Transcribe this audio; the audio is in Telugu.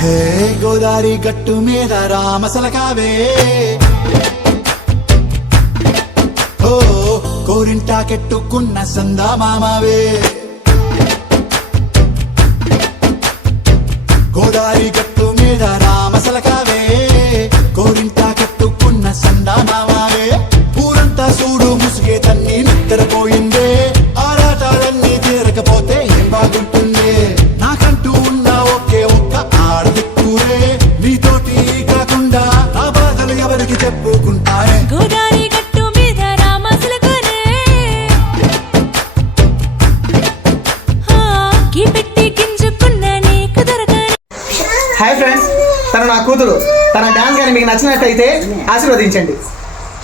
హే గోదారి గట్టు మీద రామసలకావే, ఓ కోరింటా కెట్టుకున్న సందా మామావే. గోదారి గట్టు మీద రామసలకావే, కోరింటా కెట్టుకున్న సందా మామావే. ఊరంతా చూడు ముసుగే తన్ని నిద్రపోయిందే, ఆరాటాలన్నీ తీరకపోతే ఏం బాగుంటుందే. నాకంటూ ఉన్న ఒకే ఒక్క ఆడదిక్కురే, నీతోటి కాకుండా నా బాధలు ఎవరికి చెప్పుకుంటానే. గోదారి గట్టు మీద రామసలకానే, కీ పెట్టి గింజుకున్న నీకు దొరకనే. హాయ్ ఫ్రెండ్స్, తను నా కూతురు. తన డాన్స్ కానీ మీకు నచ్చినట్టయితే ఆశీర్వదించండి.